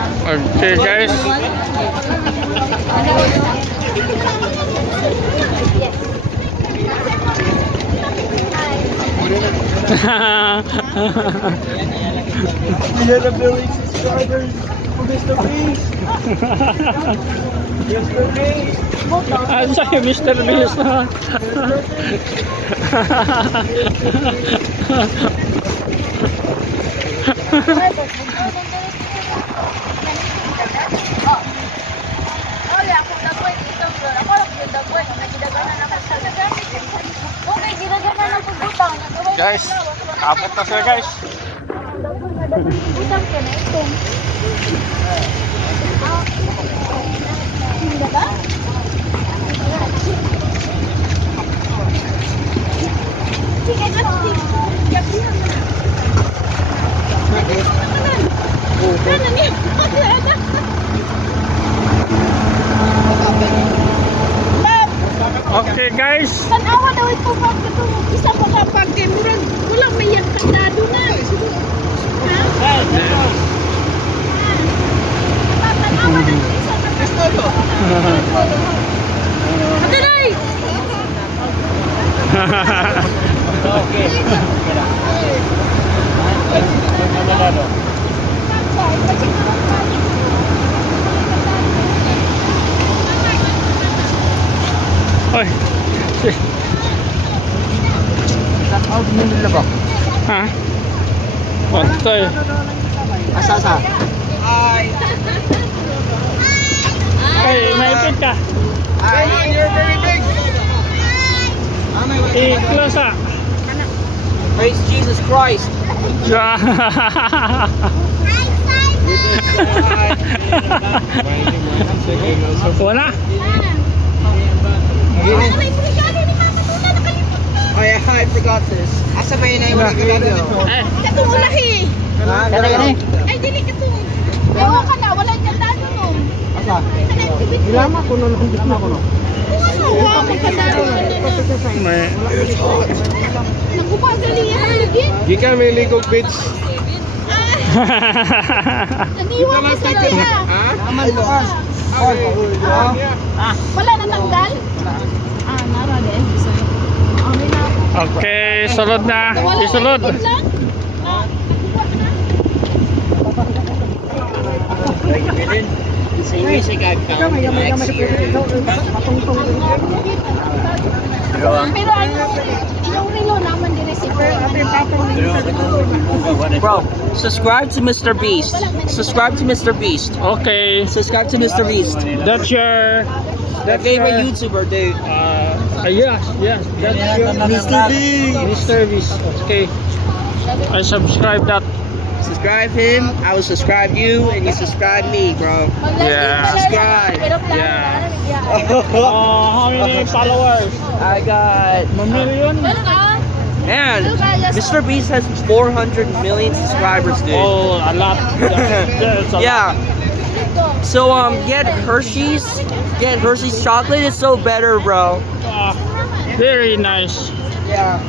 Okay guys. We had a million subscribers for Mr. Beast. Mr. Beast. Ano sa'yo, Mr. Beast? Guys, kapit na sila guys. Utang ka na ito. Hindi ba? Sige, okay guys. tanawa daw ito pag isa pa kapag murag walang may kandado na. Ha? Tanawa na isa pa kandado. Atalay! Okay. Oy. Out nila ba? Ha? Bantay. Asa. Hey, maipit ka. You're very big. I-close ah. Praise Jesus Christ. Wala. Oh yeah, I forgot this. Asa ba yun ay wala ka lang dito? Katungo lahi. Ay, dili katungo. Ewan ka na, wala dyan dado no. Asa? Ilama ko na lang dito ako no. Wala mo ka dado. May Nakupagali yan, lagyan. Gikan may ligog bitch. Naniwa ka sa niya. Ha? Naman bukas. Wala natanggal? Nara din. okay, sulod na. Isulod. Pero yung relo naman din si Bro, subscribe to Mr. Beast. Subscribe to Mr. Beast. Okay. Subscribe to Mr. Beast. That's your Favorite YouTuber, dude. yes, that's your Mr. Beast. Mr. Beast. Okay. I subscribe that. Subscribe him. I will subscribe you, and you subscribe me, bro. Yeah. Subscribe. Yeah. How many followers? I got. Million? Man, Mr. Beast has 400 million subscribers, dude. Oh, a lot. That's a lot. Yeah. So get Hershey's. Get Hershey's chocolate. It's so better, bro. Very nice. Yeah.